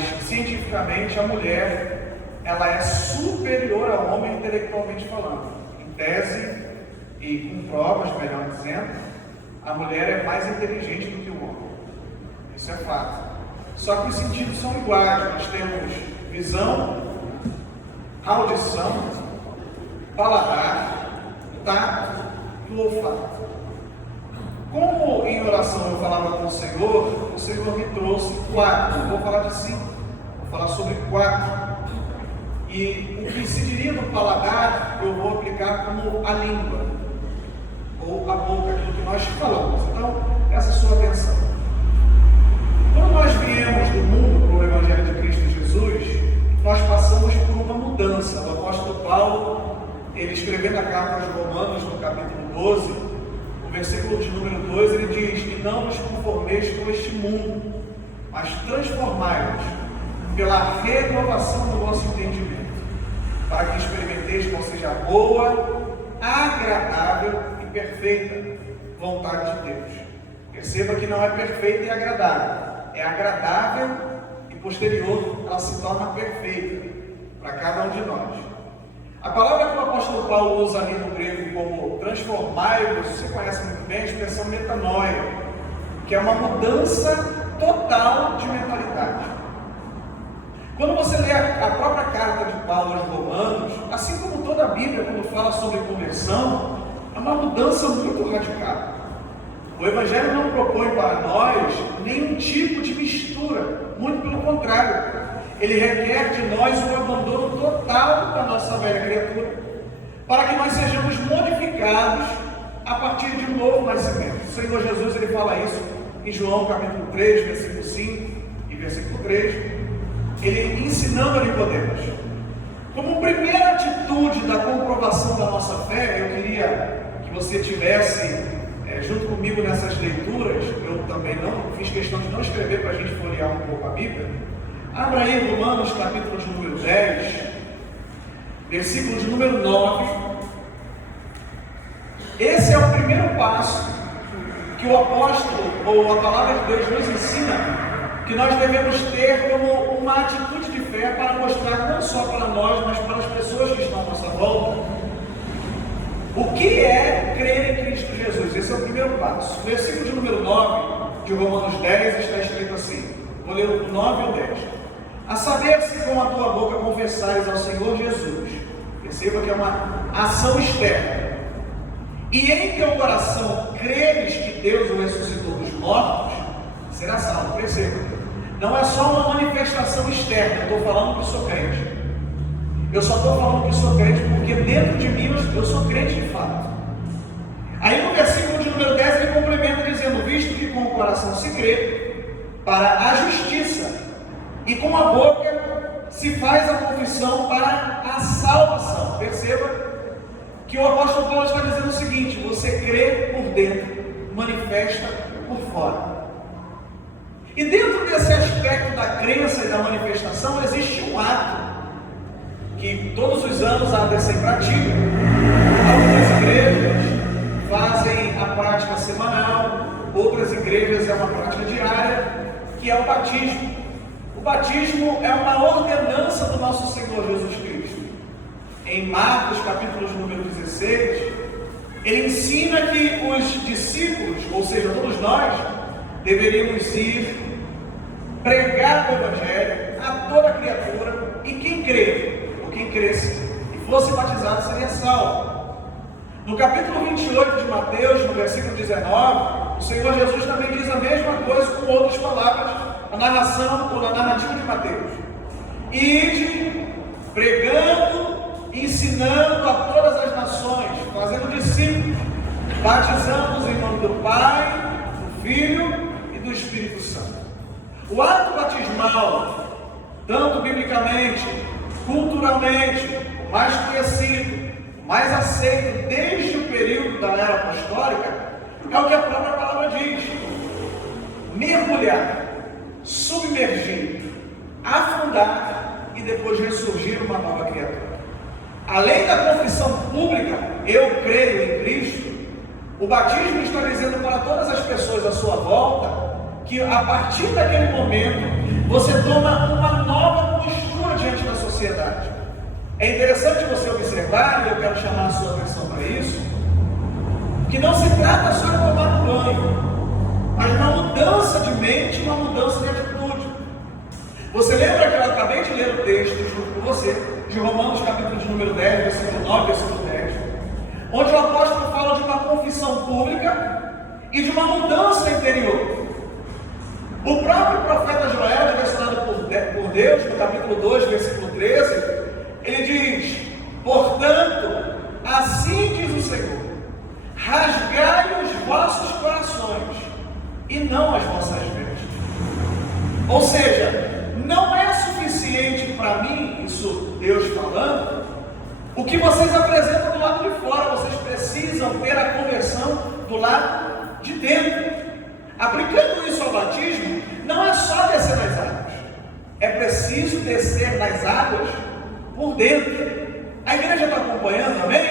mas cientificamente a mulher ela é superior ao homem intelectualmente falando. Em tese e com provas, melhor dizendo, a mulher é mais inteligente do que o homem. Isso é fato. Só que os sentidos são iguais. Nós temos visão, audição, paladar, tato e olfato. Como em oração eu falava com o Senhor me trouxe 4. Não vou falar de 5, vou falar sobre 4. E o que se diria no paladar, eu vou aplicar como a língua, ou a boca, aquilo que nós falamos. Então, essa é a sua atenção. Quando nós viemos do mundo para o Evangelho de Cristo Jesus, nós passamos por uma mudança. O apóstolo Paulo, ele escrevendo a carta aos Romanos, no capítulo 12, no versículo de número 2, ele diz: "E não vos conformeis com este mundo, mas transformai-vos pela renovação do vosso entendimento, para que experimenteis qual seja a boa, agradável e perfeita vontade de Deus." Perceba que não é perfeita e agradável, é agradável e posterior ela se torna perfeita para cada um de nós. A palavra que o apóstolo Paulo usa ali no grego como transformai-vos, você conhece muito bem a expressão metanoia, que é uma mudança total de mentalidade. Quando você lê a própria carta de Paulo aos Romanos, assim como toda a Bíblia, quando fala sobre conversão, é uma mudança muito radical. O Evangelho não propõe para nós nenhum tipo de mistura, muito pelo contrário. Ele requer de nós um abandono total da nossa velha criatura, para que nós sejamos modificados a partir de um novo nascimento. O Senhor Jesus ele fala isso em João capítulo 3, versículo 5 e versículo 3, ele ensinando a Nicodemos. Como primeira atitude da comprovação da nossa fé, eu queria que você tivesse junto comigo nessas leituras. Eu também não fiz questão de não escrever para a gente folhear um pouco a Bíblia. Abra aí Romanos capítulo de número 10, versículo de número 9. Esse é o primeiro passo que o apóstolo, ou a palavra de Deus nos ensina, que nós devemos ter como uma atitude de fé para mostrar não só para nós, mas para as pessoas que estão à nossa volta, o que é crer em Cristo Jesus. Esse é o primeiro passo. O versículo de número 9 de Romanos 10 está escrito assim, vou ler o 9 e o 10. "A saber, se com a tua boca confessares ao Senhor Jesus", perceba que é uma ação externa, "e em teu coração creres que Deus o ressuscitou dos mortos, será salvo." Perceba, não é só uma manifestação externa. Eu estou falando que sou crente. Eu só estou falando que sou crente porque dentro de mim eu sou crente de fato. Aí no versículo de número 10 ele complementa dizendo: "Visto que com o coração se crê para a justiça, e com a boca se faz a confissão para a salvação." Perceba que o apóstolo Paulo está dizendo o seguinte: você crê por dentro, manifesta por fora. E dentro desse aspecto da crença e da manifestação existe um ato que todos os anos a ADC pratica. Algumas igrejas fazem a prática semanal, outras igrejas é uma prática diária, que é o batismo. O batismo é uma ordenança do nosso Senhor Jesus Cristo. Em Marcos capítulo número 16, ele ensina que os discípulos, ou seja, todos nós, deveríamos ir pregar o Evangelho a toda criatura, e quem crer, ou quem cresce e fosse batizado seria salvo. No capítulo 28 de Mateus, no versículo 19, o Senhor Jesus também diz a mesma coisa com outras palavras, a narração ou a narrativa de Mateus: "Ide pregando, ensinando a todas as nações, fazendo discípulos, batizando-os em nome do Pai, do Filho e do Espírito Santo." O ato batismal, tanto biblicamente, culturalmente, o mais conhecido, o mais aceito desde o período da era apostólica, é o que a própria palavra diz: mergulhar, submergir, afundar e depois ressurgir uma nova criatura. Além da confissão pública, eu creio em Cristo, o batismo está dizendo para todas as pessoas à sua volta que a partir daquele momento você toma uma É interessante você observar, e eu quero chamar a sua atenção para isso, que não se trata só de tomar banho, mas uma mudança de mente, uma mudança de atitude. Você lembra que eu acabei de ler o texto junto com você, de Romanos capítulo de número 10, versículo 9, versículo 10, onde o apóstolo fala de uma confissão pública e de uma mudança interior. O próprio profeta Joel, direcionado por Deus, no capítulo 2, versículo 13, ele diz: portanto, assim diz o Senhor, rasgai os vossos corações e não as vossas vestes. Ou seja, não é suficiente para mim, isso Deus falando, o que vocês apresentam do lado de fora. Vocês precisam ter a conversão do lado de dentro. Aplicando isso ao batismo, não é só descer nas águas, é preciso descer nas águas por dentro. A igreja está acompanhando, amém?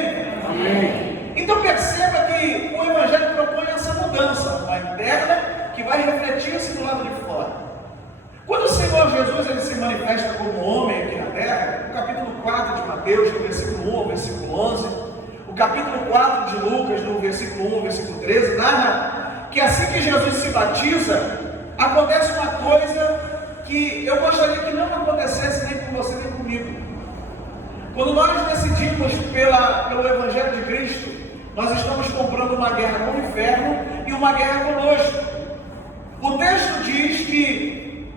Amém. Então perceba que o Evangelho propõe essa mudança, uma interna que vai refletir-se do lado de fora. Quando o Senhor Jesus ele se manifesta como homem aqui na terra, no capítulo 4 de Mateus, no versículo 1 ao versículo 11, o capítulo 4 de Lucas, no versículo 1 ao versículo 13, narra que assim que Jesus se batiza, acontece uma coisa que eu gostaria que não acontecesse nem com você nem comigo. Quando nós decidimos pelo Evangelho de Cristo, nós estamos comprando uma guerra com o inferno e uma guerra conosco. O texto diz que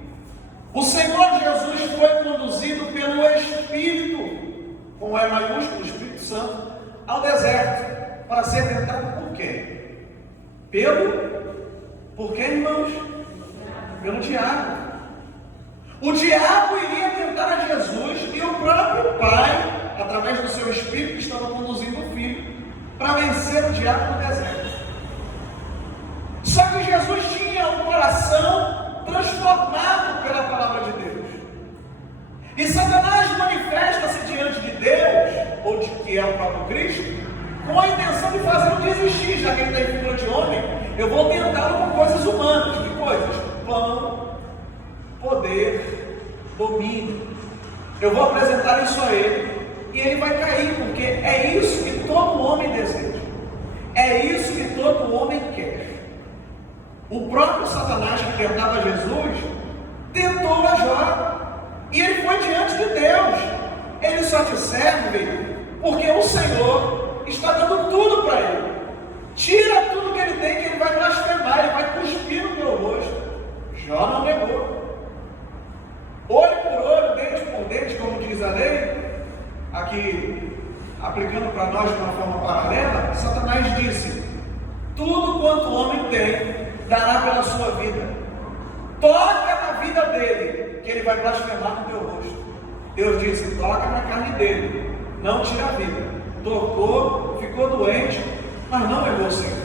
o Senhor Jesus foi conduzido pelo Espírito, com E maiúsculo, o Espírito Santo, ao deserto, para ser tentado por quem? Por quem, irmãos? Pelo diabo. O diabo iria tentar a Jesus e o próprio Pai, através do seu Espírito, estava conduzindo o Filho para vencer o diabo no deserto. Só que Jesus tinha um coração transformado pela palavra de Deus. E Satanás manifesta-se diante de Deus, ou de que é o próprio Cristo, com a intenção de fazê-lo desistir, já que ele está em figura de homem. Eu vou tentá-lo com coisas humanas. Que coisas? Pão, poder, domínio. Eu vou apresentar isso a ele e ele vai cair, porque é isso que todo homem deseja. É isso que todo homem quer. O próprio Satanás que tentava Jesus tentou a Jó e ele foi diante de Deus. Ele só te serve porque o Senhor está dando tudo para ele. Tira tudo que ele tem, que ele vai blasfemar, ele vai cuspir no teu rosto. Jó não negou. Olho por olho, dente por dente, como diz a lei, aqui aplicando para nós de uma forma paralela, Satanás disse: tudo quanto o homem tem, dará pela sua vida. Toca na vida dele, que ele vai blasfemar no teu rosto. Deus disse: toca na carne dele, não tira a vida. Tocou, ficou doente, mas não levou o Senhor.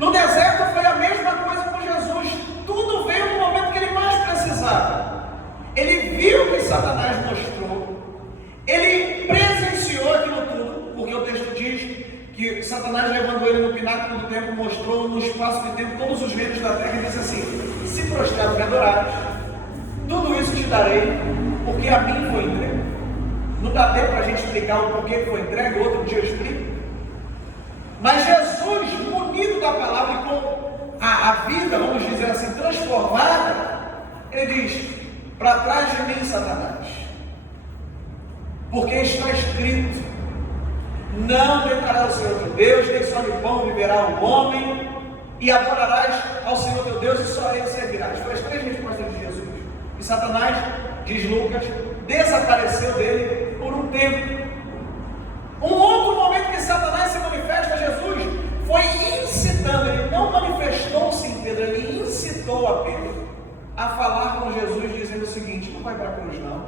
No deserto foi a mesma coisa com Jesus. Tudo veio no momento que ele mais precisava. Ele viu o que Satanás mostrou. Ele presenciou aquilo tudo, porque o texto diz que Satanás levando ele no pináculo do templo, mostrou no espaço de tempo todos os reinos da terra e disse assim: se prostrado me adorares, tudo isso te darei, porque a mim foi entregue. Não dá tempo para a gente explicar o porquê foi entregue, outro dia eu explico. Mas Jesus, munido da palavra e com a vida, vamos dizer assim, transformada, ele diz: para trás de mim, Satanás, porque está escrito: não tentará o Senhor teu Deus, nem só de pão viverá o homem, e adorarás ao Senhor teu Deus e só a ele servirás. Foi as 3 respostas de Jesus. E Satanás, diz Lucas, desapareceu dele por um tempo. Um outro momento que Satanás se manifesta a Jesus foi incitando. Ele não manifestou-se em Pedro, ele incitou a Pedro a falar com Jesus, dizendo o seguinte: não vai para a cruz não,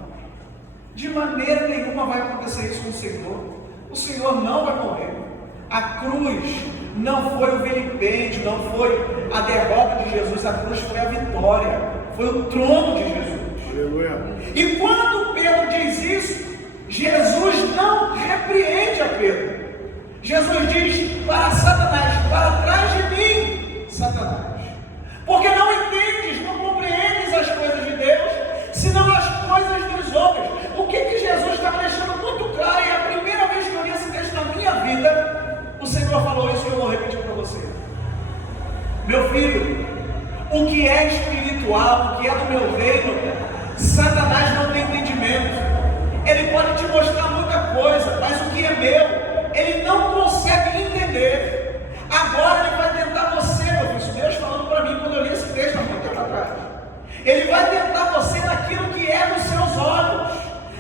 de maneira nenhuma vai acontecer isso com o Senhor. O Senhor não vai morrer. A cruz não foi o vilipêndio, não foi a derrota de Jesus, a cruz foi a vitória, foi o trono de Jesus. Aleluia. E quando Pedro diz isso, Jesus não repreende a Pedro. Jesus diz para Satanás: para trás de mim, Satanás, porque não entendes, não compreendes as coisas de Deus, senão as coisas dos homens. O que Jesus estava deixando muito vida, o Senhor falou isso e eu vou repetir para você. Meu filho, o que é espiritual, o que é do meu reino, Satanás não tem entendimento. Ele pode te mostrar muita coisa, mas o que é meu, ele não consegue entender. Agora ele vai tentar você, meu filho. Isso Deus falando para mim quando eu li esse texto há muito tempo atrás. Ele vai tentar você naquilo que é dos seus olhos,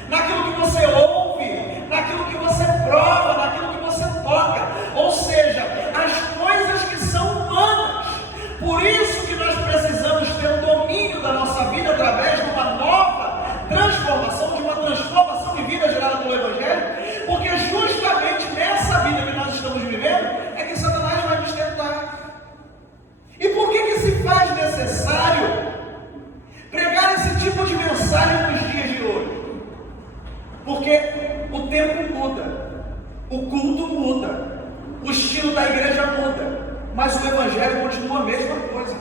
naquilo que você ouve, naquilo que você prova, naquilo que você toca. Ou seja, as coisas que são humanas. Por isso que nós precisamos ter o domínio da nossa vida através de uma nova transformação, de uma transformação de vida gerada pelo Evangelho, porque justamente nessa vida que nós estamos vivendo é que Satanás vai nos tentar. E por que se faz necessário pregar esse tipo de mensagem nos dias de hoje? Porque o tempo muda, o culto muda, o estilo da igreja muda, mas o Evangelho continua a mesma coisa.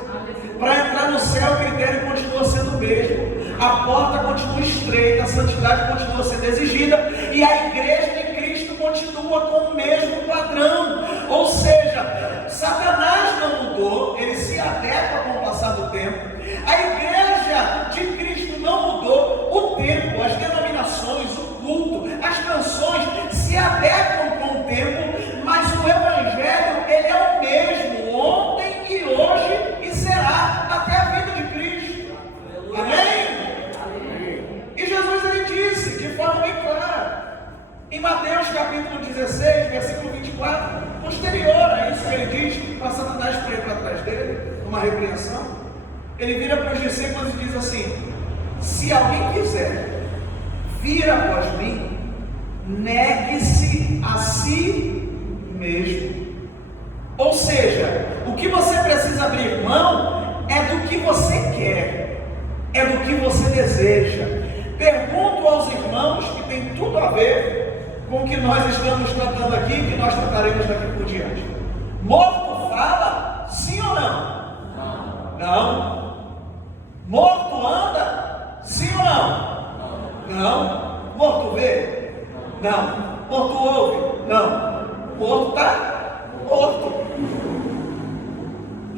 Para entrar no céu, o critério continua sendo o mesmo. A porta continua estreita, a santidade continua sendo exigida e a igreja de Cristo continua com o mesmo padrão. Ou seja, Satanás não mudou, ele se adequa com o passar do tempo. A igreja de Cristo não mudou, o tempo, as denominações, o culto, as canções se adequam com o tempo, mas o Evangelho, ele é o mesmo, ontem e hoje e será até a vida de Cristo. Amém? E Jesus, ele disse de forma bem clara, em Mateus capítulo 16, versículo 24, posterior a isso que ele diz, para Satanás correr para trás dele, numa repreensão, ele vira para os discípulos e diz assim: se alguém quiser vir após mim, negue-se a si mesmo. Ou seja, o que você precisa abrir mão é do que você quer, é do que você deseja. Pergunto aos irmãos que tem tudo a ver com o que nós estamos tratando aqui e que nós trataremos daqui por diante. Morto fala, sim ou não? Não. Morto anda, sim ou não? Não. Morto vê? Não. Morto ouve? Não. Morto está morto.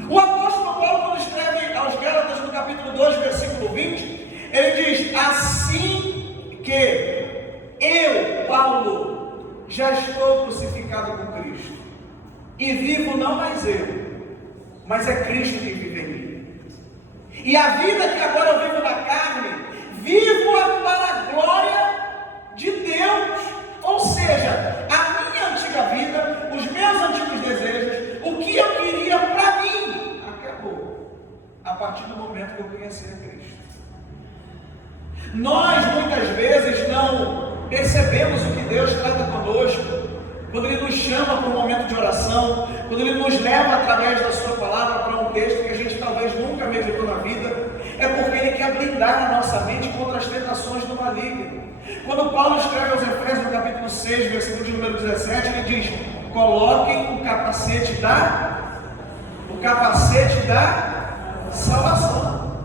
O apóstolo Paulo, quando escreve aos Gálatas no capítulo 2, versículo 20, ele diz: assim que eu, Paulo, já estou crucificado com Cristo, e vivo não mais eu, mas é Cristo que vive em mim. E a vida que agora eu vivo na carne, vivo-a para a glória de Deus. Ou seja, a minha antiga vida, os meus antigos desejos, o que eu queria para mim, acabou a partir do momento que eu conheci a Cristo. Nós muitas vezes não percebemos o que Deus trata conosco quando Ele nos chama para um momento de oração, quando Ele nos leva através da Sua palavra para um texto que a gente talvez nunca meditou na vida. É porque Ele quer blindar a nossa mente contra as tentações do maligno. Quando Paulo escreve aos Efésios no capítulo 6, versículo de número 17, ele diz: coloquem o capacete da salvação.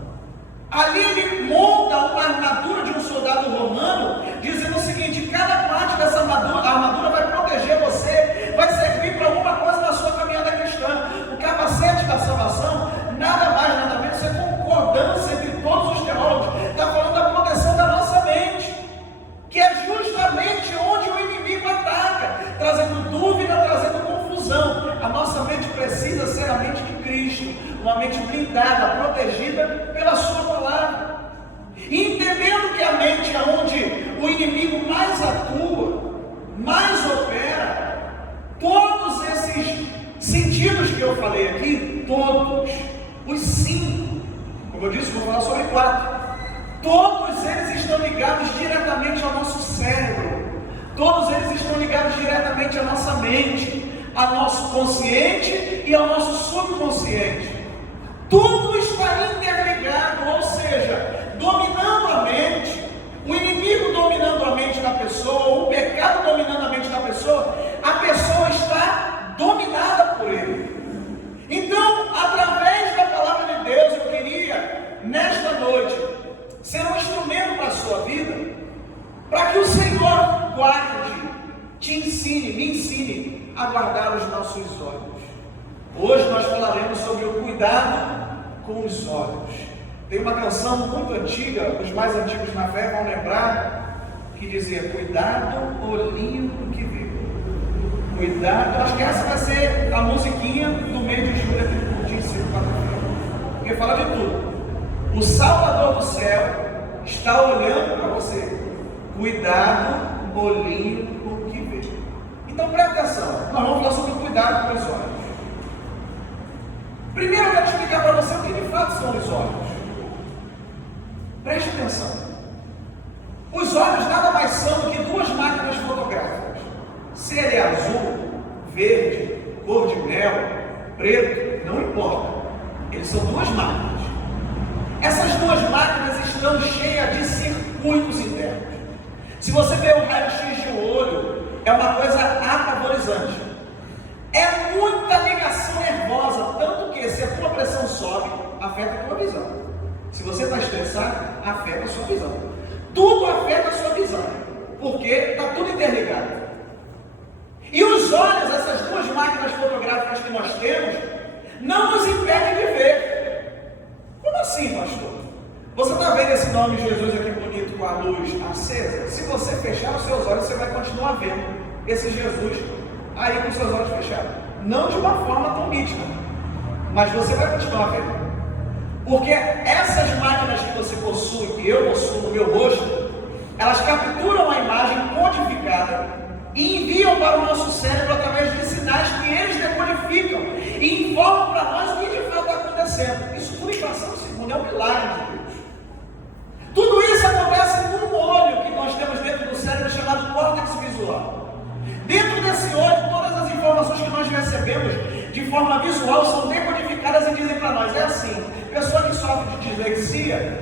Ali ele monta uma armadura de um soldado romano, dizendo o seguinte: cada parte dessa armadura, a armadura vai proteger você, vai servir para alguma coisa na sua caminhada cristã. O capacete da salvação, nada mais, nada menos, é concordância entre todos os teólogos. Está falando da proteção da nossa mente, que é justamente onde o inimigo ataca, trazendo dúvida, trazendo confusão. A nossa mente precisa ser a mente de Cristo, uma mente blindada, protegida pela Sua palavra. E entendendo que a mente é onde o inimigo mais atua, mais opera, todos esses sentidos que eu falei aqui, todos, os 5, como eu disse, vou falar sobre 4. Todos eles estão ligados diretamente ao nosso cérebro. Todos eles estão ligados diretamente à nossa mente, ao nosso consciente e ao nosso subconsciente. Tudo está interligado, ou seja, dominando a mente, o inimigo dominando a mente da pessoa, o pecado dominando a mente da pessoa, a pessoa está dominada por ele. Então, através da palavra de Deus, eu queria, nesta noite, ser um instrumento para a sua vida, para que o Senhor guarde, te me ensine a guardar os nossos olhos. Hoje nós falaremos sobre o cuidado com os olhos. Tem uma canção muito antiga, os mais antigos na fé vão lembrar, que dizia: cuidado, olhinho do que vê. Cuidado, acho que essa vai ser a musiquinha do mês de julho aqui no dia 5, porque fala de tudo. O Salvador do céu está olhando para você. Cuidado, olhinho do que vê. Então presta atenção, nós vamos falar sobre o cuidado com os olhos. Primeiro eu quero explicar para você o que de fato são os olhos. Preste atenção. Os olhos nada mais são do que duas máquinas fotográficas. Se ele é azul, verde, cor de mel, preto, não importa. Eles são duas máquinas. Essas duas máquinas estão cheias de circuitos internos. Se você vê o raio-x de um olho, é uma coisa apavorizante. É muita ligação nervosa, tanto que se a tua pressão sobe, afeta a tua visão. Se você está estressado, afeta a sua visão. Tudo afeta a sua visão, porque está tudo interligado. E os olhos, essas duas máquinas fotográficas que nós temos, não nos impedem de ver. Como assim, pastor? Você está vendo esse nome de Jesus aqui bonito com a luz acesa? Se você fechar os seus olhos, você vai continuar vendo esse Jesus aí com os seus olhos fechados. Não de uma forma tão nítida, mas você vai continuar vendo. Porque essas máquinas que você possui, que eu possuo no meu rosto, elas capturam a imagem codificada e enviam para o nosso cérebro através de sinais que eles decodificam e informam para nós o que de fato está acontecendo. Isso tudo em fração de segundo, é um milagre de Deus. Tudo isso acontece num olho que nós temos dentro do cérebro chamado córtex visual. Dentro desse olho, todas as informações que nós recebemos de forma visual são decodificadas e dizem para nós, é assim, pessoa que sofre de dislexia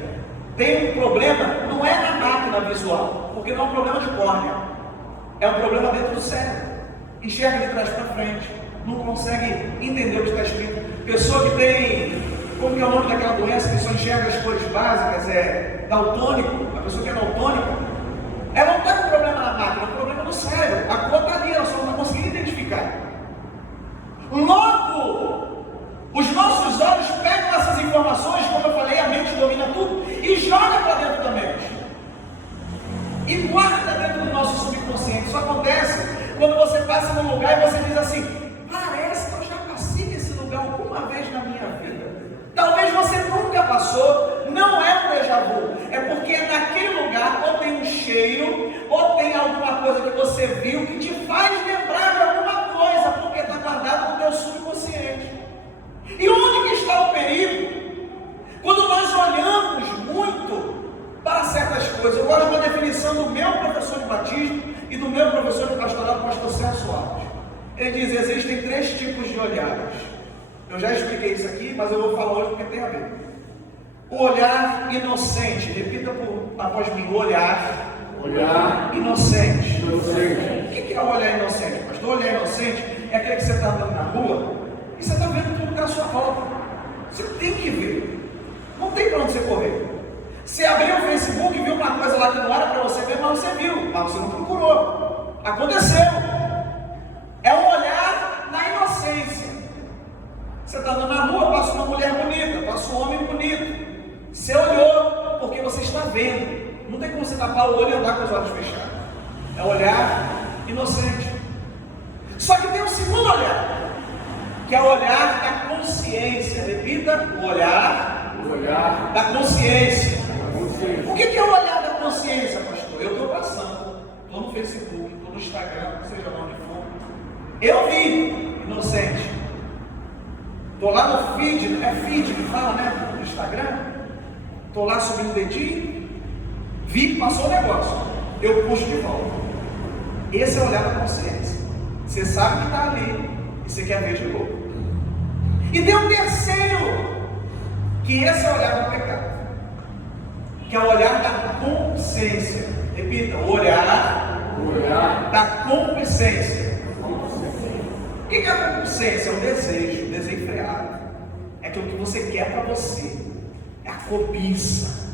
tem um problema, não é na máquina visual, porque não é um problema de córnea, é um problema dentro do cérebro. Enxerga de trás para frente, não consegue entender o que está escrito. Pessoa que tem, como é o nome daquela doença que só enxerga as cores básicas, é daltônico, a pessoa que é daltônica, ela não está com problema na máquina, é um problema no cérebro. A cor está ali, ela só não está conseguindo identificar. Logo, os nossos olhos pegam essas informações, como eu falei, a mente domina tudo, e joga para dentro da mente. E guarda dentro do nosso subconsciente. Isso acontece quando você passa num lugar e você diz assim, parece que eu já passei nesse lugar alguma vez na minha vida. Talvez você nunca passou, não é um déjà vu, é porque naquele lugar ou tem um cheiro, ou tem alguma coisa que você viu que te faz lembrar de alguma coisa, porque está guardado no teu subconsciente. E onde que está o perigo? Quando nós olhamos muito para certas coisas. Eu gosto de uma definição do meu professor de batismo e do meu professor de pastoral, pastor Celso Alves. Ele diz, existem 3 tipos de olhares. Eu já expliquei isso aqui, mas eu vou falar hoje porque tem a ver. O olhar inocente, repita após mim, o olhar inocente. O que é o olhar inocente, pastor? O olhar inocente é aquele que você está andando na rua e você está vendo tudo na sua volta. Você tem que ver. Não tem para onde você correr. Você abriu o Facebook e viu uma coisa lá que não era para você ver, mas você viu, mas você não procurou. Aconteceu. É um olhar na inocência. Você está andando na rua, passa uma mulher bonita, passa um homem bonito. Você olhou porque você está vendo. Não tem como você tapar o olho e andar com os olhos fechados. É um olhar inocente. Só que tem um segundo olhar, que é o olhar da consciência. Repita, o olhar da consciência. O que é o olhar da consciência, pastor? Eu estou passando, estou no Facebook, estou no Instagram, seja lá onde for. Eu vi, inocente. Estou lá no feed, é feed que fala, né? No Instagram. Estou lá subindo o dedinho. Vi que passou o negócio. Eu puxo de volta. Esse é o olhar da consciência. Você sabe que está ali e você quer ver de novo. E tem um terceiro, que esse é o olhar do pecado, que é o olhar da consciência. Repita, o olhar da consciência. O que é a consciência? É um desejo desenfreado. É aquilo que você quer para você. É a cobiça.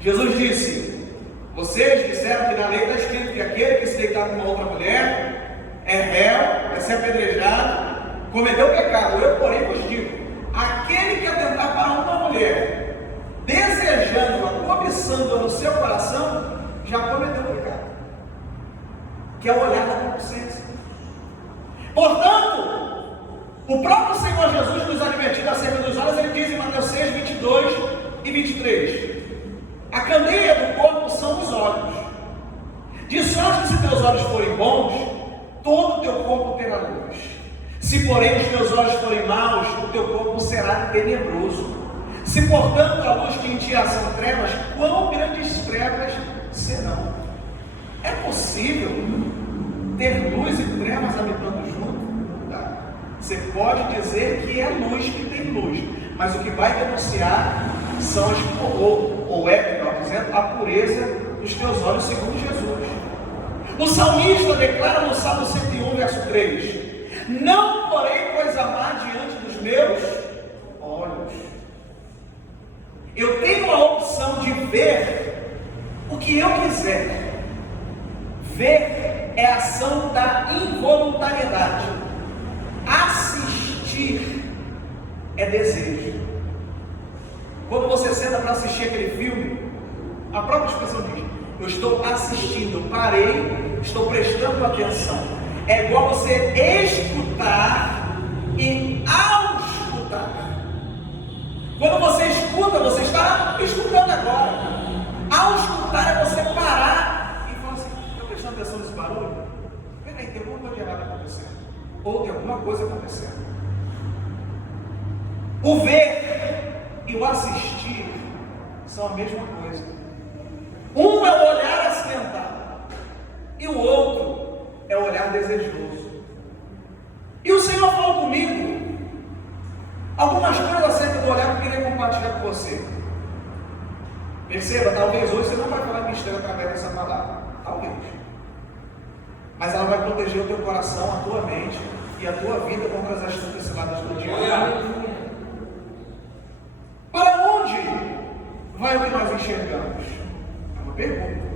Jesus disse, vocês disseram que na lei está escrito que aquele que se deitar com uma outra mulher é réu, vai ser apedrejado, cometeu pecado. Eu, porém, vos digo: aquele que atentar para uma mulher, desejando-a, cobiçando-a no seu coração, já cometeu pecado, que é o olhar da consciência. Portanto, o próprio Senhor Jesus nos advertindo acerca dos olhos, ele diz em Mateus 6, 22 e 23: a candeia do corpo são os olhos. De sorte que, se teus olhos forem bons, todo o teu corpo terá luz. Se, porém, os teus olhos forem maus, o teu corpo será tenebroso. Se, portanto, a luz que em ti há são trevas, quão grandes trevas serão? É possível ter luz e trevas habitando junto? Tá. Você pode dizer que é luz que tem luz, mas o que vai denunciar são melhor dizendo, a pureza dos teus olhos, segundo Jesus. O salmista declara no Salmo 101, verso 3: não porém coisa má diante dos meus olhos. Eu tenho a opção de ver o que eu quiser. Ver é a ação da involuntariedade. Assistir é desejo. Quando você senta para assistir aquele filme, a própria expressão diz: eu estou assistindo, eu parei, estou prestando atenção. É igual você escutar e ao escutar. Quando você escuta, você está escutando agora. Ao escutar é você parar e falar assim: estou prestando atenção nesse barulho? Peraí, tem alguma coisa errada acontecendo. Ou tem alguma coisa acontecendo. O ver e o assistir são a mesma coisa. Um é o olhar acidentado e o outro é o olhar desejoso. E o Senhor falou comigo algumas coisas acerca do olhar que eu queria compartilhar com você. Perceba, talvez hoje você não vai falar mistério através dessa palavra. Talvez. Mas ela vai proteger o teu coração, a tua mente e a tua vida contra as astutas ciladas do diabo. Para onde vai o que nós enxergamos? É uma pergunta.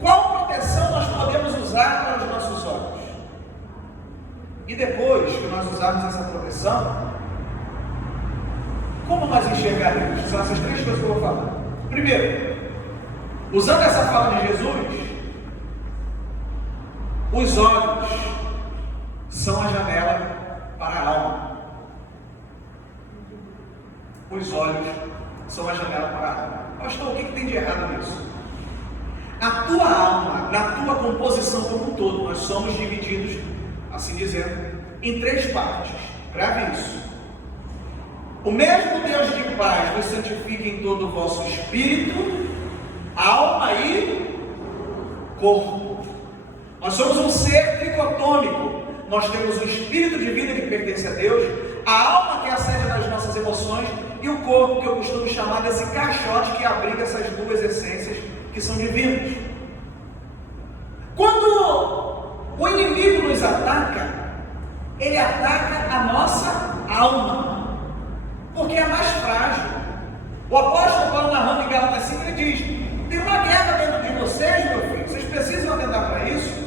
Qual proteção nós podemos usar para os nossos olhos? E depois que nós usarmos essa proteção, como nós enxergaremos? São essas três coisas que eu vou falar. Primeiro, usando essa fala de Jesus, os olhos são a janela para a alma. Os olhos são a janela para a alma. Pastor, o que tem de errado nisso? A tua alma, na tua composição como um todo, nós somos divididos, assim dizendo, em três partes. Grave isso. O mesmo Deus de paz vos santifique em todo o vosso espírito, alma e corpo. Nós somos um ser tricotômico. Nós temos o espírito de vida que pertence a Deus, a alma que é a sede das nossas emoções e o corpo, que eu costumo chamar desse caixote que abriga essas duas essências que são divinas. Quando o inimigo nos ataca, ele ataca a nossa alma, porque é mais frágil. O apóstolo Paulo, narrando em Gálatas 5, ele diz: tem uma guerra dentro de vocês, meu filho, vocês precisam atentar para isso.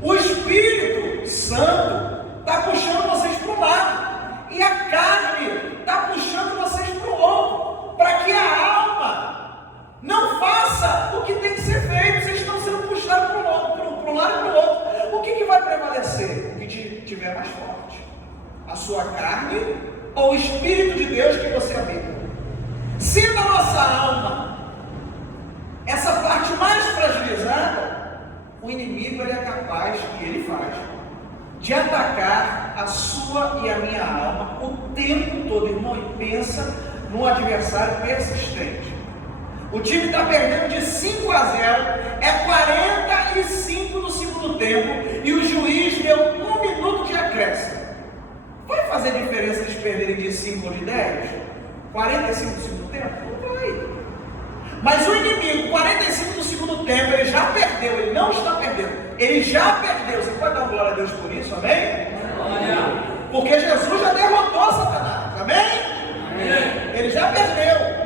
O Espírito Santo está puxando vocês para um lado, e a carne está puxando vocês para o outro, para que a alma não faça o que tem que ser feito. Vocês estão sendo puxados para um lado e para o outro. O que vai prevalecer? O que tiver mais forte? A sua carne ou o Espírito de Deus que você habita? Se na nossa alma, essa parte mais fragilizada, o inimigo ele é capaz, e ele faz, de atacar a sua e a minha alma o tempo todo, irmão. E pensa num adversário persistente. O time está perdendo de 5-0, é 45 no segundo tempo, e o juiz deu 1 minuto de acréscimo. Vai fazer diferença eles perderem de 5 ou de 10? 45 no segundo tempo? Não vai. Mas o inimigo, 45 no segundo tempo, ele já perdeu, ele não está perdendo, ele já perdeu. Você pode dar uma glória a Deus por isso, amém? Porque Jesus já derrotou Satanás, amém? Ele já perdeu.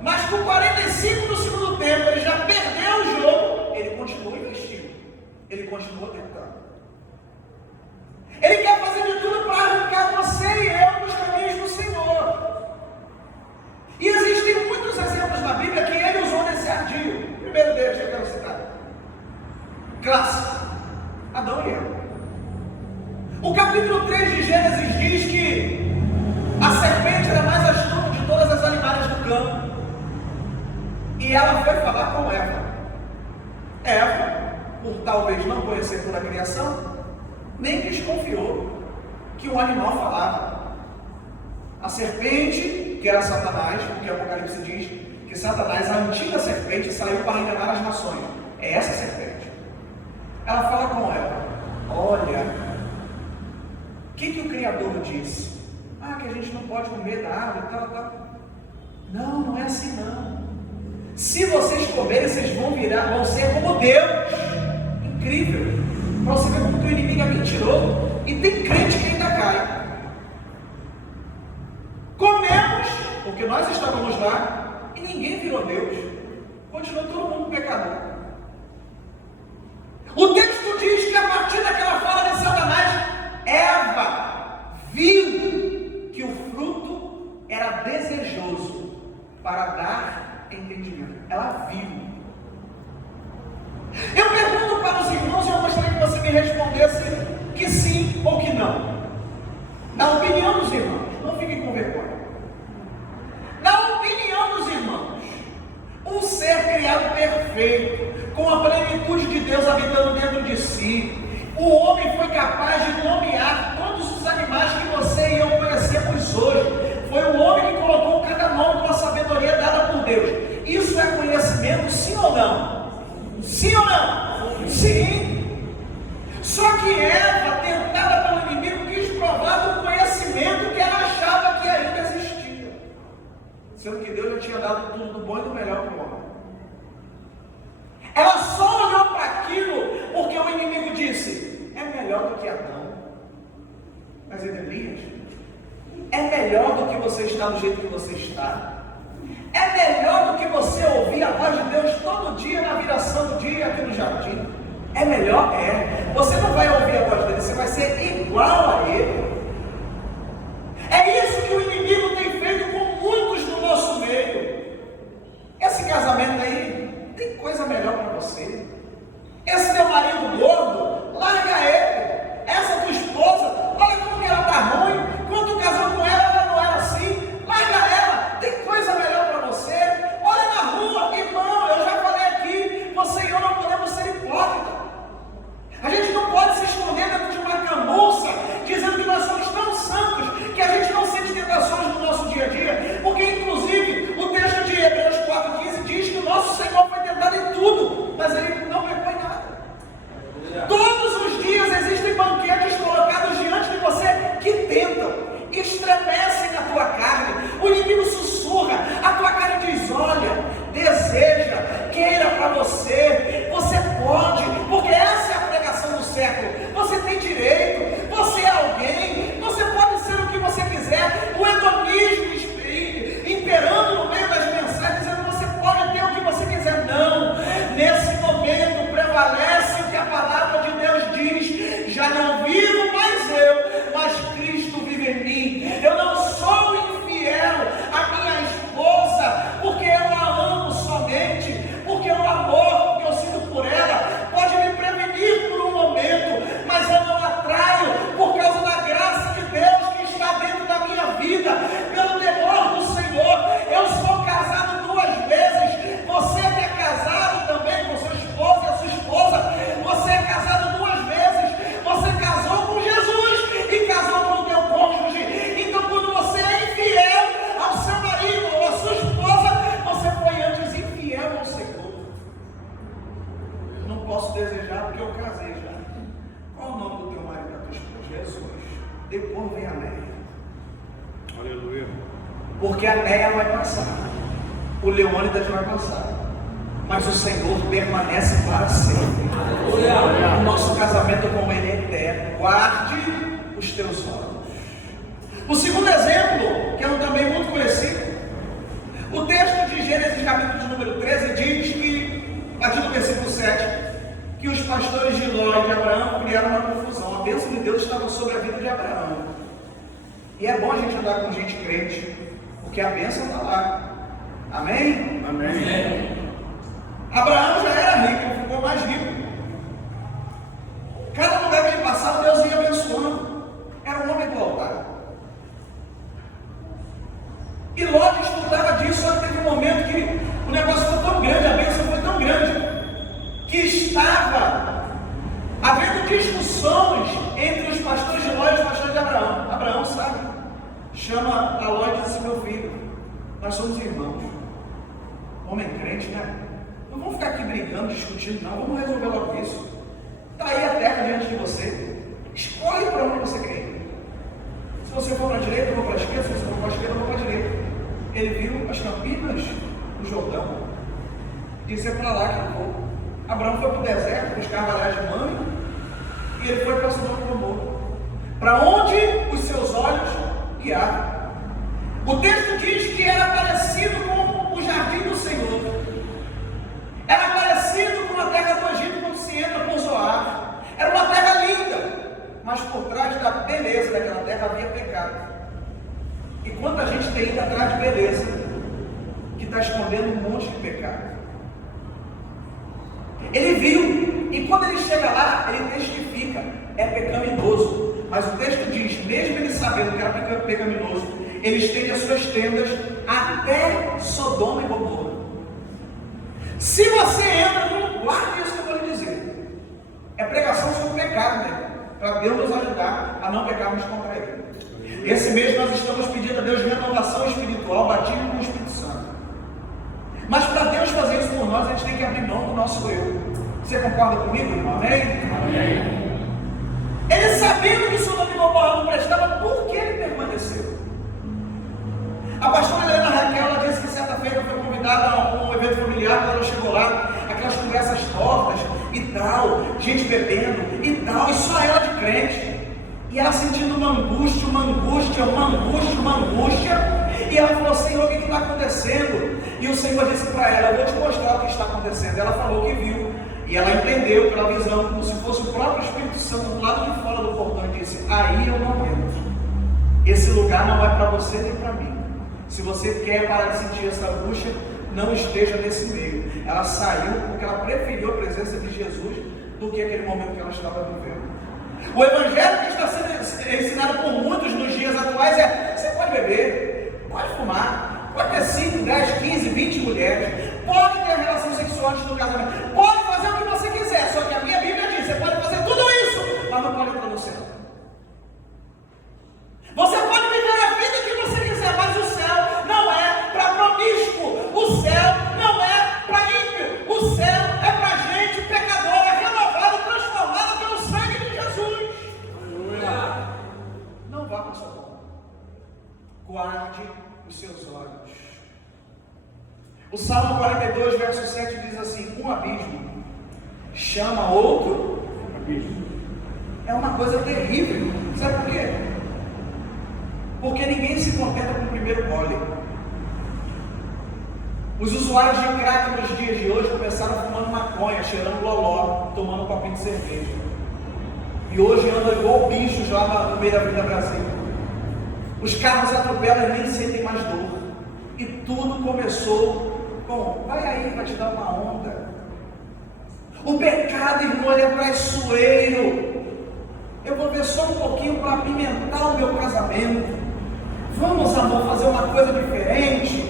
Mas com 45 no segundo tempo, ele já perdeu o jogo, ele continua investindo, ele continua tentando. classe: Adão e Eva. O capítulo 3 de Gênesis diz que a serpente era mais astuta de todas as animais do campo. E ela foi falar com Eva. Eva, por talvez não conhecer toda a criação, nem desconfiou que o animal falava. A serpente, que era Satanás, porque o Apocalipse diz que Satanás, a antiga serpente, saiu para enganar as nações. É essa serpente. Ela fala com Eva: olha, o que o Criador disse? Que a gente não pode comer da árvore e tal. Não, não é assim não. Se vocês comerem, vocês vão ser como Deus. Incrível. Para você ver como o teu inimigo é mentiroso. E tem crente que ainda cai. Comemos, porque nós estávamos lá, e ninguém virou Deus. Continuou todo mundo pecador. O texto diz que a partir daquela fala de Satanás, Eva viu que o fruto era desejoso para dar entendimento. Ela viu. Eu pergunto para os irmãos e eu gostaria que você me respondesse que sim ou que não. Na opinião dos irmãos, não fiquem com vergonha. Na opinião dos irmãos, um ser criado perfeito, com a plenitude de Deus habitando dentro de si, o homem foi capaz de nomear todos os animais que você e eu conhecemos hoje. Foi o homem que colocou cada nome com a sabedoria dada por Deus. Isso é conhecimento, sim ou não? Sim ou não? Sim. Só que Eva, tentada pelo inimigo, quis provar do conhecimento que ela achava que ainda existia, sendo que Deus já tinha dado tudo do bom e do melhor para o homem. Ela só olhou para aquilo porque o inimigo disse: é melhor do que Adão. Mas Elias, é melhor do que você estar do jeito que você está. É melhor do que você ouvir a voz de Deus todo dia na viração do dia aqui no jardim. É melhor? É. Você não vai ouvir a voz dele, você vai ser igual a ele. É isso que o inimigo tem feito com muitos do nosso meio. Esse casamento aí tem coisa melhor para você. Esse teu marido gordo, larga ele. Essa tua esposa, olha como que ela está ruim. Quando tu casou com ela, ela não era assim. Larga ela, tem coisa melhor para você. Olha na rua, irmão, eu já falei aqui, você e eu não podemos ser hipócritas. A gente não pode se esconder dentro de uma camurça, dizendo que nós somos tão santos, que a gente não sente tentações no nosso dia a dia, porque inclusive o texto de Hebreus 4,15 diz que o nosso Senhor foi tentado em tudo, mas ele não pecou em nada. Todos os dias existem banquetes colocados diante de você que tentam, estremecem a tua carne, o inimigo sussurra, a tua carne diz: olha, deseja, queira para você, você pode, porque essa é a pregação do século. Você tem direito, você é alguém, você pode ser o que você quiser. O hedonismo imperando no meio das mensagens, dizendo que você pode ter o que você quiser. Não, nesse momento prevalece o que a palavra de Deus diz: já não vivo mais eu, mas Cristo vive em mim. Eu não sou infiel à minha esposa, porque eu a amo somente, porque o amor que eu sinto por ela pode me prevenir por um momento, mas eu não atraio por causa da graça de Deus que está dentro da minha vida, pelo temor do Senhor. Eu sou casado 2 vezes, você que é casado também com sua esposa e a sua esposa, você é casado 2 vezes, você casou com Jesus e casou com o teu cônjuge. Então quando você é infiel ao seu marido ou à sua esposa, você foi antes infiel ao Senhor. Eu não posso desejar porque eu casei já. Qual é o nome do teu marido e da tua esposa? Jesus. Depois vem a Néia. Aleluia. Porque a Néia vai passar, o Leônidas vai passar, mas o Senhor permanece para sempre. Aleluia. O nosso casamento com Ele é eterno. Guarde os teus olhos. O segundo exemplo, que é um também muito conhecido, o texto de Gênesis capítulo de número 13 diz que, a partir do versículo 7, que os pastores de Ló e de Abraão criaram uma confusão. A bênção de Deus estava sobre a vida de Abraão. E é bom a gente andar com gente crente, porque a bênção está lá. Amém? Amém. Abraão já era rico, ficou mais rico. entre os pastores de Ló e os pastores de Abraão. Abraão, sabe? Chama a Ló e diz assim: meu filho, nós somos irmãos. Homem crente, né? Não vamos ficar aqui brigando, discutindo, não. Vamos resolver logo isso. Está aí a terra diante de você. Escolhe para onde você quer ir. Se você for para a direita, eu vou para a esquerda. Se você for para a esquerda, eu vou para a direita. Ele viu as campinas do Jordão. Disse: é para lá que eu vou. Abraão foi para o deserto buscar varais de mãe. E ele foi para Sodoma e Gomorra. Para onde os seus olhos guiaram. O texto diz que era parecido com o jardim do Senhor. Era parecido com a terra do Egito quando se entra por Zoar. Era uma terra linda. Mas por trás da beleza daquela terra havia pecado. E quanta gente tem ido atrás de beleza, que está escondendo um monte de pecado. Ele viu, e quando ele chega lá, ele testifica: é pecaminoso. Mas o texto diz, mesmo ele sabendo que era pecaminoso, ele estende as suas tendas até Sodoma e Gomorra. Se você entra, guarde isso que eu vou lhe dizer. É pregação sobre o pecado, né? Para Deus nos ajudar a não pecarmos contra Ele. Esse mês nós estamos pedindo a Deus renovação espiritual, batismo com o Espírito Santo. Mas para Deus fazer isso por nós, a gente tem que abrir mão do nosso eu. Você concorda comigo, irmão? Amém? Amém. Ele sabendo que Sodoma e Gomorra não prestava, por que ele permaneceu? A pastora Helena Raquel, ela disse que certa feita foi convidada a um evento familiar. Quando ela chegou lá, aquelas conversas tortas e tal, gente bebendo e tal, e só ela de crente. E ela sentindo uma angústia, e ela falou: Senhor, o que está acontecendo? E o Senhor disse para ela: eu vou te mostrar o que está acontecendo. Ela falou que viu, e ela entendeu pela visão, como se fosse o próprio Espírito Santo do lado de fora do portão, e disse: aí eu não entro. Esse lugar não é para você nem para mim. Se você quer parar de sentir essa angústia, não esteja nesse meio. Ela saiu porque ela preferiu a presença de Jesus do que aquele momento que ela estava vivendo. O evangelho que está sendo ensinado por muitos nos dias atuais é: você pode beber, pode fumar, pode ter 5, 10, 15, 20 mulheres, pode ter relação sexual antes do casamento, pode fazer o que você quiser. Só que a minha Bíblia diz: você pode fazer tudo isso, mas não pode entrar no céu. Você pode viver a vida que você quiser, mas o céu não é para promíscuo, o céu não é para ímpio, o céu é para gente pecadora, renovada, transformada pelo sangue de Jesus. Aleluia. Não vá para Sodoma. Guarde os seus olhos. O Salmo 42, verso 7 diz assim: um abismo chama outro abismo. É uma coisa terrível. Sabe por quê? Porque ninguém se contenta com o primeiro gole. Os usuários de crack nos dias de hoje começaram fumando maconha, cheirando loló, tomando um copinho de cerveja. E hoje andam igual bichos lá no meio da Vida Brasil. Os carros atropelam e nem sentem mais dor. E tudo começou com: vai aí, vai te dar uma onda. O pecado, irmão, ele é traiçoeiro. Eu vou ver só um pouquinho para apimentar o meu casamento. Vamos, amor, fazer uma coisa diferente.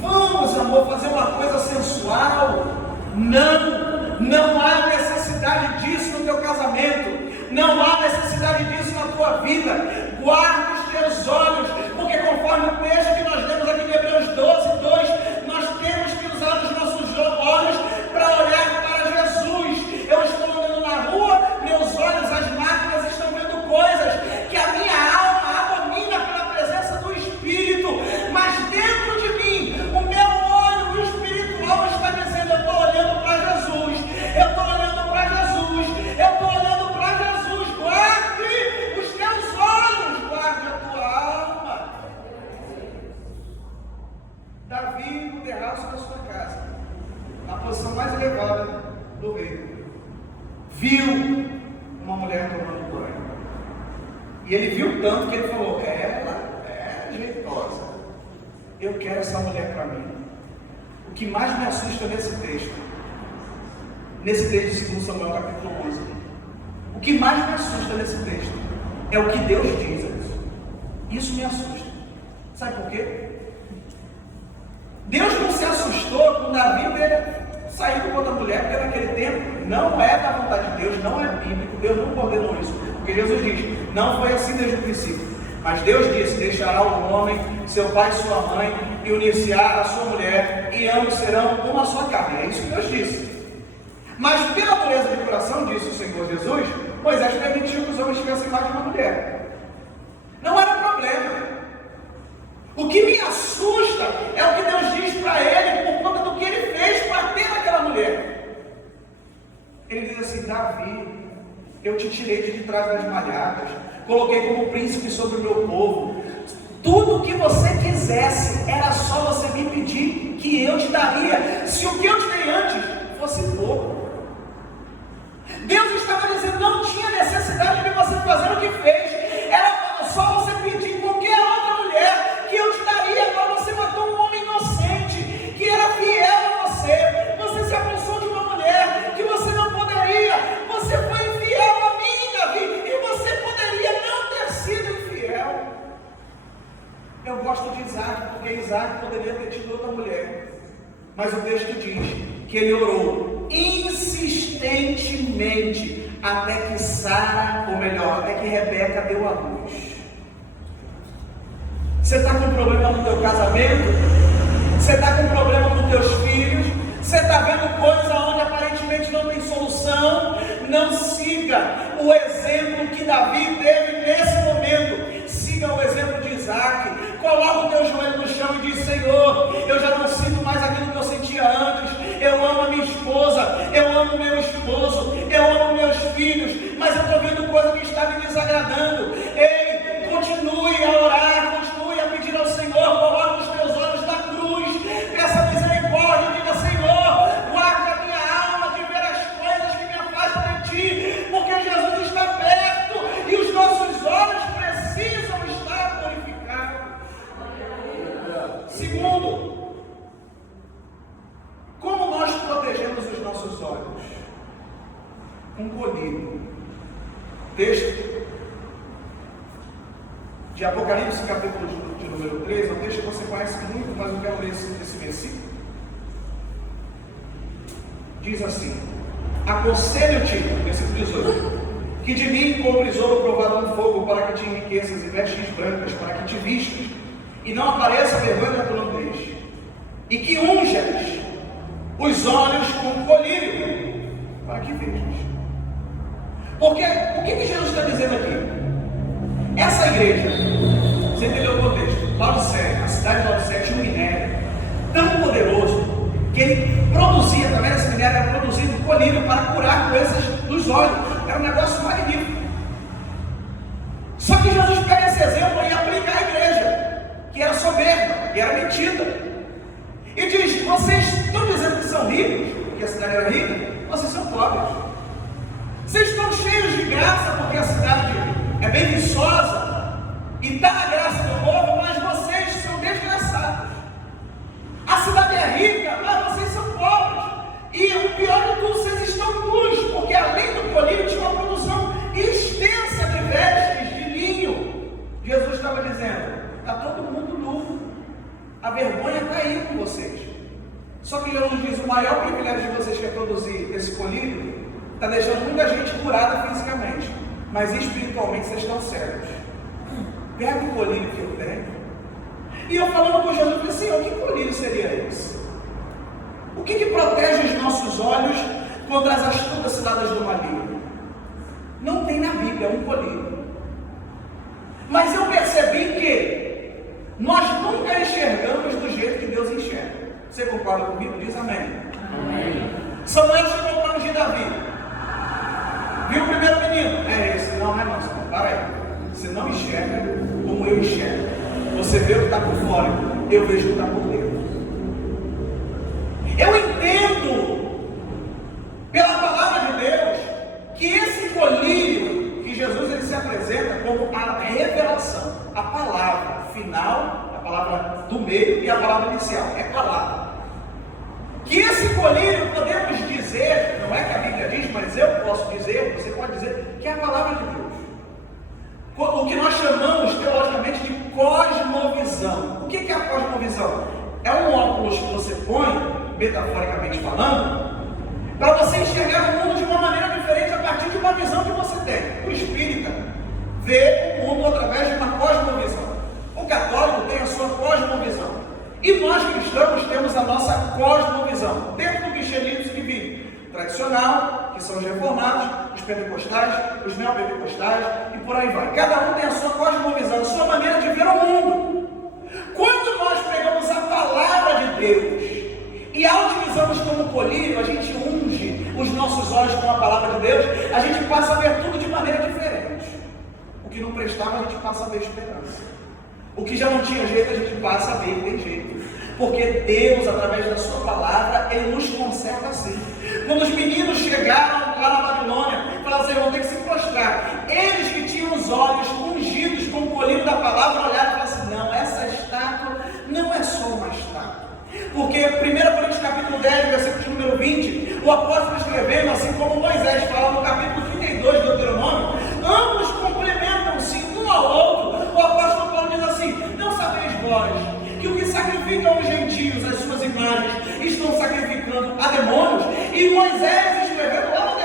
Vamos, amor, fazer uma coisa sensual. Não há necessidade disso no teu casamento. Não há necessidade disso na tua vida. Guarda os teus olhos, porque conforme o texto que nós lemos aqui em Hebreus 12, 2, nós temos que usar os nossos olhos para olhar para Jesus. Eu estou andando na rua, meus olhos, as máquinas estão vendo coisas que a minha alma abomina pela presença do Espírito, mas dentro de mim, o meu olho, o espiritual, está dizendo: eu estou olhando para Jesus, eu estou olhando para Jesus, eu estou olhando para Jesus. Guarde os teus olhos, guarde a tua alma. Davi, no terraço da sua casa, na posição mais elevada do reino, viu uma mulher tomando banho. E ele viu tanto que ele falou: ela é jeitosa, eu quero essa mulher para mim. O que mais me assusta nesse texto de 2 Samuel capítulo 11, o que mais me assusta nesse texto é o que Deus diz. Isso me assusta. Sabe por quê? Deus não se assustou com Davi ter sair com outra mulher, porque naquele tempo não é da vontade de Deus, não é bíblico, Deus não ordenou isso. Porque Jesus diz, não foi assim desde o princípio. Mas Deus disse, deixará o homem, seu pai e sua mãe, e unir-se-á a sua mulher, e ambos serão uma só carne. É isso que Deus disse. Mas pela natureza de coração, disse o Senhor Jesus, Moisés permitiu que os homens tivessem mais de uma mulher. Não era problema. O que me assusta é o que Deus diz para ele por conta do que ele fez para ter aquela mulher. Ele diz assim, Davi, eu te tirei de trás das malhadas, coloquei como príncipe sobre o meu povo. Tudo o que você quisesse, era só você me pedir que eu te daria, se o que eu te dei antes fosse pouco. Deus estava dizendo, não tinha necessidade de você fazer o que fez, era só você pedir qualquer outra mulher que eu te daria. Agora você matou um homem inocente, que era fiel a você, você se apossou de uma mulher que você não poderia, você foi infiel a mim, Davi, e você poderia não ter sido infiel. Eu gosto de Isaac, porque Isaac poderia ter tido outra mulher, mas o texto diz que ele orou insistentemente até que Sara, ou melhor, até que Rebeca deu a luz. Você está com problema no teu casamento? Você está com problema com teus filhos? Você está vendo coisas onde aparentemente não tem solução? Não siga o exemplo que Davi teve nesse momento. Siga o exemplo de Isaac. Coloca o teu joelho no chão e diz, Senhor, eu já não sinto mais aquilo que eu sentia antes. Eu amo a minha esposa, eu amo meu esposo, eu amo meus filhos, mas eu estou vendo coisa que está me desagradando. Ei, continue a orar, continue a pedir ao Senhor, coloque os teus olhos na cruz, peça misericórdia, diga, Senhor, guarda a minha alma de ver as coisas que me afastam de Ti, porque Jesus está perto e os nossos olhos precisam estar purificados. Segundo, como nós protegemos os nossos olhos? Um colírio. Texto de Apocalipse, capítulo de número 3, é um texto que você conhece muito, mas eu quero ler esse versículo. Diz assim, aconselho-te, versículo 18, que de mim compres ouro provado no fogo, para que te enriqueças, e vestes brancas, para que te vistas, e não apareça a vergonha da tua nudez, e que unjas os olhos com colírio, para que vejas. Porque o que Jesus está dizendo aqui? Essa igreja, você entendeu o contexto? Laodiceia, a cidade de Laodiceia tinha um minério tão poderoso que ele produzia, através desse minério, era produzido colírio para curar doenças dos olhos. Era um negócio magnífico. Só que Jesus pega esse exemplo e aplica à igreja, que era soberba, que era metida. E diz, vocês estão dizendo que são ricos, porque a cidade era rica, vocês são pobres. Vocês estão cheios de graça, porque a cidade é bem viçosa, e está na graça do povo, mas vocês são desgraçados. A cidade é rica, mas vocês são pobres. E o pior de tudo, vocês estão nus, porque além do colírio tinha uma produção extensa de vestes, de linho. Jesus estava dizendo, está todo mundo nu. A vergonha está aí com vocês. Só que Jesus diz, o maior privilégio de vocês que é produzir esse colírio, está deixando muita gente curada fisicamente, mas espiritualmente vocês estão cegos. Pega o colírio que eu tenho. E eu falando com Jesus, eu falei, Senhor, que colírio seria esse? O que protege os nossos olhos contra as astutas ciladas do maligno? Não tem na Bíblia um colírio. Mas eu percebi que nós nunca enxergamos do jeito que Deus enxerga. Você concorda comigo? Diz amém. Amém. Samuel chegou para ungir Davi. Viu o primeiro menino? É esse. Não, não, para aí. Você não enxerga como eu enxergo. Você vê o que está por fora, eu vejo o que está por dentro. Eu entendo, pela palavra de Deus, que esse colírio que Jesus ele se apresenta como a revelação, a palavra final, a palavra do meio e a palavra inicial, é palavra. Que esse colírio podemos dizer, não é que a Bíblia diz, mas eu posso dizer, você pode dizer, que é a palavra de Deus. O que nós chamamos teologicamente de cosmovisão. O que é a cosmovisão? É um óculos que você põe, metaforicamente falando, tem. O espírita vê o mundo através de uma cosmovisão. O católico tem a sua cosmovisão. E nós cristãos temos a nossa cosmovisão. Dentro do cristianismo que vive tradicional, que são os reformados, os pentecostais, os neopentecostais e por aí vai. Cada um tem a sua cosmovisão, a sua maneira de ver o mundo. Quando nós pegamos a palavra de Deus e a utilizamos como colírio, a gente unge os nossos olhos com a palavra de Deus, a gente passa a ver tudo de maneira diferente. O que não prestava, a gente passa a ver esperança. O que já não tinha jeito, a gente passa a ver que tem jeito. Porque Deus, através da sua palavra, Ele nos conserva assim. Quando os meninos chegaram lá na Babilônia, falaram assim: vão ter que se prostrar. Eles que tinham os olhos ungidos com o colírio da palavra, olharam e falaram assim: não, essa estátua não é só uma estátua. Porque 1 Coríntios capítulo 10, versículo número 20, o apóstolo escrevendo, assim como Moisés fala no capítulo 32 do Deuteronômio, ambos complementam-se um ao outro. O apóstolo Paulo diz assim: não sabeis vós que o que sacrificam os gentios, as suas imagens, estão sacrificando a demônios? E Moisés, escrevendo lá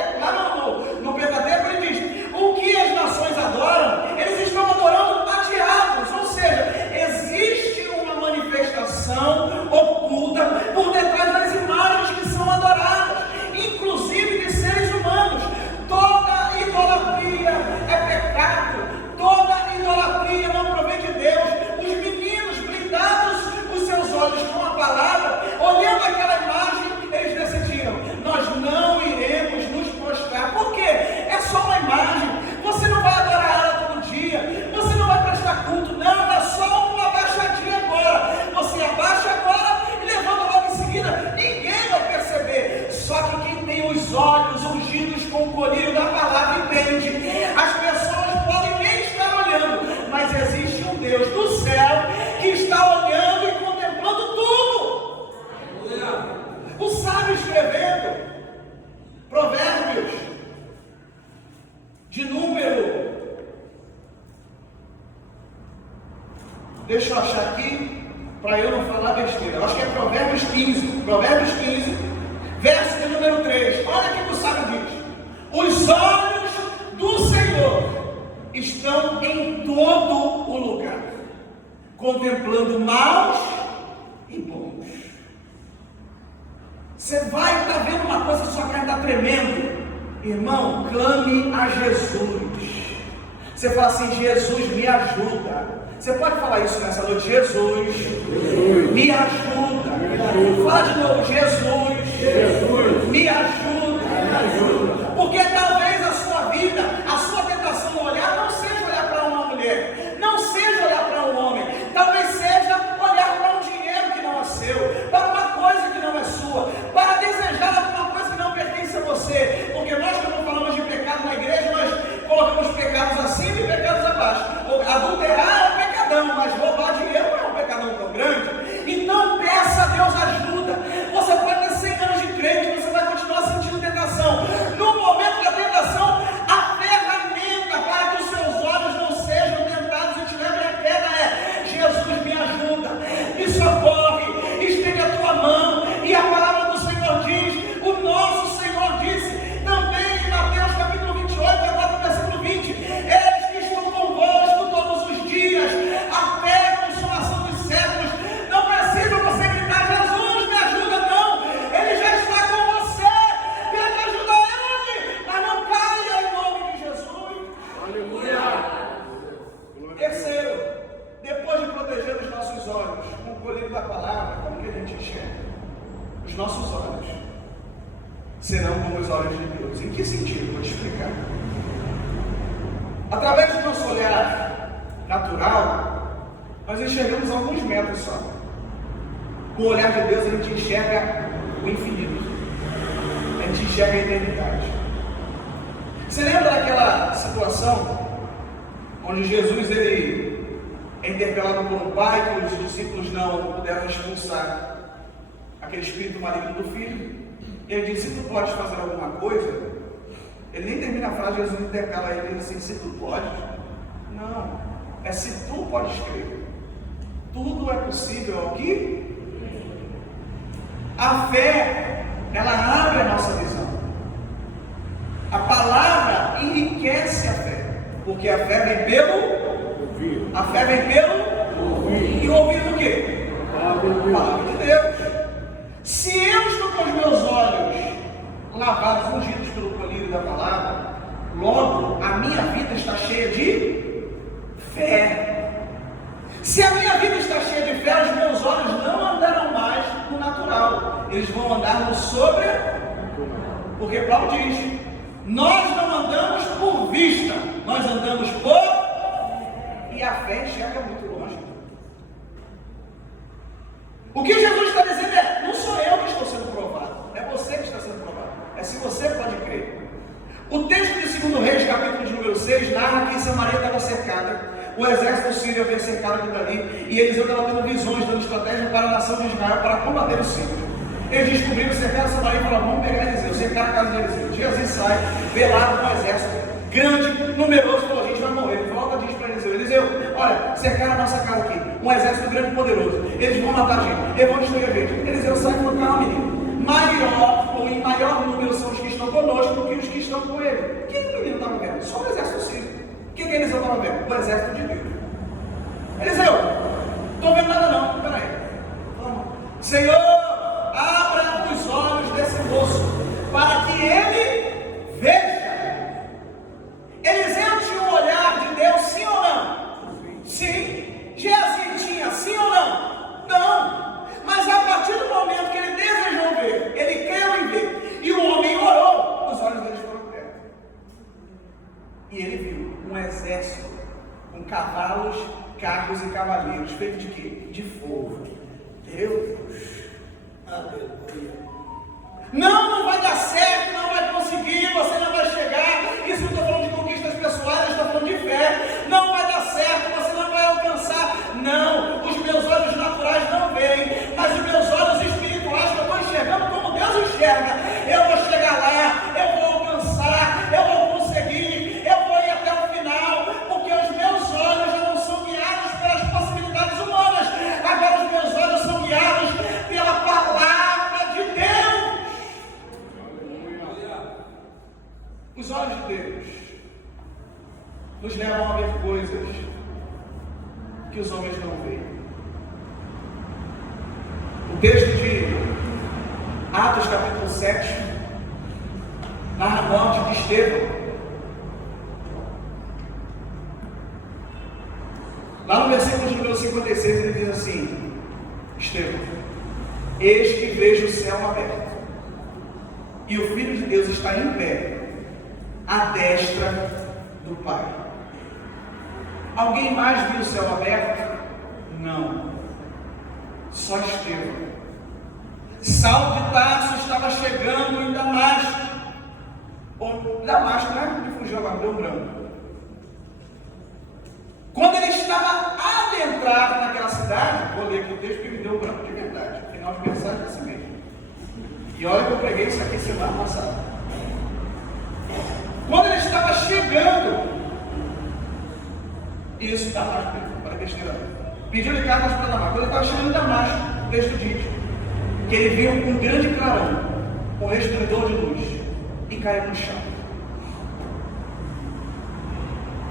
no Pentateuco, ele diz: o que as nações adoram, eles estão adorando a diabos. Ou seja, existe uma manifestação oculta por detrás das imagens que são adoradas, inclusive de seres humanos. Toda idolatria é pecado, toda idolatria não provém de Deus. Os meninos blindados os seus olhos com a palavra, olhando aquela imagem, eles decidiram: nós não iremos nos prostrar. Por quê? É só uma imagem. Você não vai adorar ela todo dia, você não vai prestar culto, não, é só uma abaixadinha agora. Você abaixa agora e levanta logo em seguida, ninguém vai perceber. Só que quem tem os olhos ungidos com o colírio da palavra entende. As pessoas podem nem estar olhando, mas existe um Deus do céu que está olhando e contemplando tudo. O sábio escrevendo Provérbios de número, deixa eu achar aqui para eu não falar besteira, eu acho que é Provérbios 15, verso de número 3. Olha o que o sábio diz: os olhos do Senhor estão em todo o lugar, contemplando maus e bons. Você vai estar vendo uma coisa, sua carne está tremendo, irmão, clame a Jesus. Você fala assim: Jesus, me ajuda. Você pode falar isso nessa noite: Jesus, me ajuda. Fala de novo: Jesus, me ajuda. Porque talvez a sua vida, a sua tentação no olhar não seja olhar para uma mulher, não seja olhar para um homem, talvez seja olhar para um dinheiro que não é seu, para uma coisa que não é sua, para desejar alguma coisa que não pertence a você. Porque nós, quando falamos de pecado na igreja, nós colocamos pecados acima e pecados abaixo. Adulterar é um pecadão, mas roubar dinheiro não é um pecadão tão grande. Então peça a Deus ajuda. Você pode ter 100 anos de crente, você vai continuar sentindo tentação. No momento da tentação, a ferramenta para que os seus olhos não sejam tentados e te levem à queda é: Jesus, me ajuda, me socorre, estende a tua mão. E a palavra do Senhor diz, o nosso Senhor disse também em Mateus capítulo 28, agora no versículo 20: eles que estão convosco todos os dias, até a consumação dos séculos. Não precisa você gritar: Jesus, me ajuda, não. Ele já está com você. Pede ajuda a Ele, mas não caia em nome de Jesus. Aleluia. Terceiro, depois de proteger os nossos olhos com o colírio da palavra, como que a gente enxerga? Os nossos olhos serão como os olhos de Deus. Em que sentido? Vou te explicar. Através do nosso olhar natural, nós enxergamos alguns metros só. Com o olhar de Deus, a gente enxerga o infinito, a gente enxerga a eternidade. Você lembra daquela situação onde Jesus ele é interpelado por um pai, que os discípulos não puderam expulsar aquele espírito maligno do filho? Ele diz: se tu podes fazer alguma coisa. Ele nem termina a frase, Jesus intercala ele e diz assim: se tu podes. Não, é se tu podes crer. Tudo é possível ao que? A fé, ela abre a nossa visão. A palavra enriquece Porque a fé vem pelo ouvir. A fé vem pelo Ouvir. E ouvir do quê? Palavra de Deus. Se eu estou com os meus olhos lavados, ungidos pelo colírio da palavra, logo a minha vida está cheia de fé. Se a minha vida está cheia de fé, os meus olhos não andarão mais no natural, eles vão andar no sobrenatural. Porque Paulo diz: nós não andamos por vista, nós andamos por... E a fé enxerga muito longe. O que Jesus está dizendo é: não sou eu que estou sendo provado, é você que está sendo provado, é se você pode crer. O texto de 2 Reis, capítulo de número 6, narra que em Samaria estava cercada, o exército sírio havia cercado aquilo ali, e Eliseu estava tendo visões, dando estratégia para a nação de Israel, para combater os sírios. Eles descobriram, cercaram Samaria e falaram: vamos pegar Eliseu, cercaram a casa de Eliseu. Geazi sai, velado com um exército grande, numeroso, falou: a gente vai morrer. Volta, diz para Eliseu: Eliseu, olha, cercaram a nossa casa aqui, um exército grande e poderoso, eles vão matar a gente, eles vão destruir a gente. Eliseu sai e falou: calma, menino, maior ou em maior número são os que estão conosco do que os que estão com ele. O que o menino estava vendo? Só o exército sírio. O que Eliseu estava vendo? O exército de Deus. Eliseu, não estou vendo nada não, peraí. Senhor, abra os olhos desse moço, para que ele veja. Eliseu tinha um olhar de Deus, sim ou não? Sim. Geazi tinha, sim ou não? Não. Mas a partir do momento que ele desejou ver, ele creu em ver, e o homem orou, os olhos dele foram abertos. E ele viu um exército com cavalos, carros e cavaleiros, feito de quê? De fogo. Deus, aleluia. Não vai dar certo, não vai conseguir, você não vai chegar. Isso não estou falando de conquistas pessoais, eu estou falando de fé. Não vai dar certo, você não vai alcançar. Não, os meus olhos naturais não veem, mas os meus olhos espirituais que eu estou enxergando como Deus enxerga. Eu vou chegar lá, eu vou alcançar, eu vou conseguir, eu vou ir até o final, porque os meus olhos já não são guiados pelas possibilidades humanas, agora os meus olhos são guiados pela palavra de Deus. Os olhos de Deus nos levam a ver coisas que os homens não veem. O texto de Atos capítulo 7 narra a morte de Estevão. Lá no versículo de número 56 ele diz assim: Estevão, eis que vejo o céu aberto e o Filho de Deus está em pé à destra do Pai. Alguém mais viu o céu aberto? Não. Só Estevão. Saulo de Tarso estava chegando em Damasco. Damasco, né? Me fugiu agora, deu um branco. Quando ele estava a adentrar naquela cidade, vou ler aqui o texto que me deu um branco de verdade. Final de mensagem é assim mesmo. E olha que eu preguei isso aqui semana passada. Quando ele estava chegando, isso, Damasco, para besteira, pediu-lhe cartas para Damasco. Quando ele estava chegando em Damasco, o texto diz que ele viu um grande clarão, um resplendor de luz, e caiu no chão.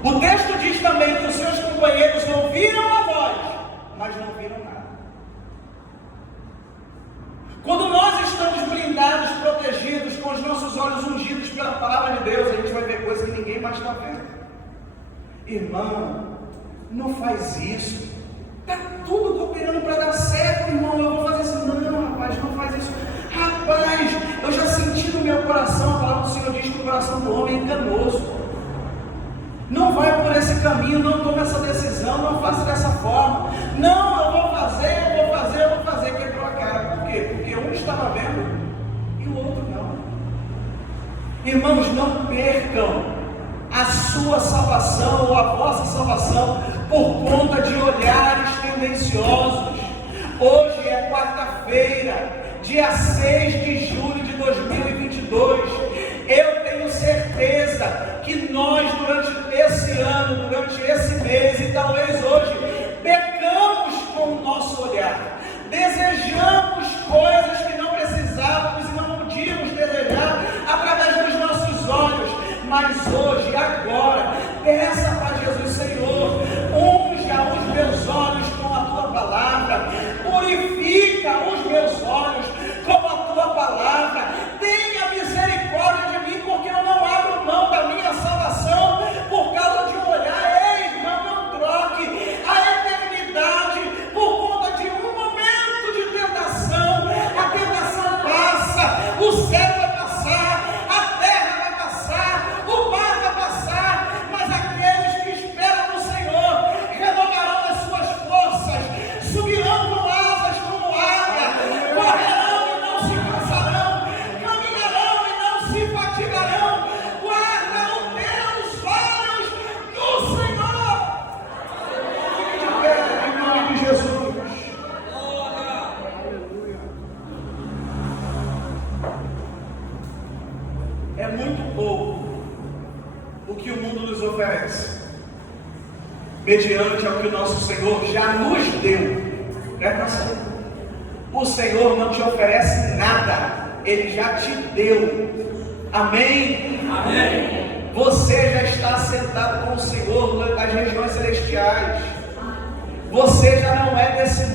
O texto diz também que os seus companheiros ouviram a voz, mas não viram nada. Quando nós estamos blindados, protegidos, com os nossos olhos ungidos pela palavra de Deus, a gente vai ver coisas que ninguém mais está vendo. Irmão, não faz isso. Está tudo cooperando para dar certo, irmão. Eu vou fazer isso. Não, rapaz, não faz isso. Rapaz, eu já senti no meu coração, a palavra do Senhor diz que o coração do homem é enganoso. Não vai por esse caminho, não tome essa decisão, não faça dessa forma. Não, eu vou fazer. Quebrou a cara. Por quê? Porque um estava vendo e o outro não. Irmãos, não percam a sua salvação ou a vossa salvação por conta de olhares tendenciosos. Hoje é quarta-feira, dia 6 de julho de 2022. Eu tenho certeza que nós, durante esse ano, durante esse mês e talvez hoje, pecamos com o nosso olhar, desejamos coisas que não precisávamos e não podíamos desejar através dos nossos olhos, mas hoje, agora, peça oferece, mediante ao que o nosso Senhor já nos deu. Presta atenção. O Senhor não te oferece nada, Ele já te deu. Amém? Amém. Você já está sentado com o Senhor nas regiões celestiais. Você já não é desse mundo.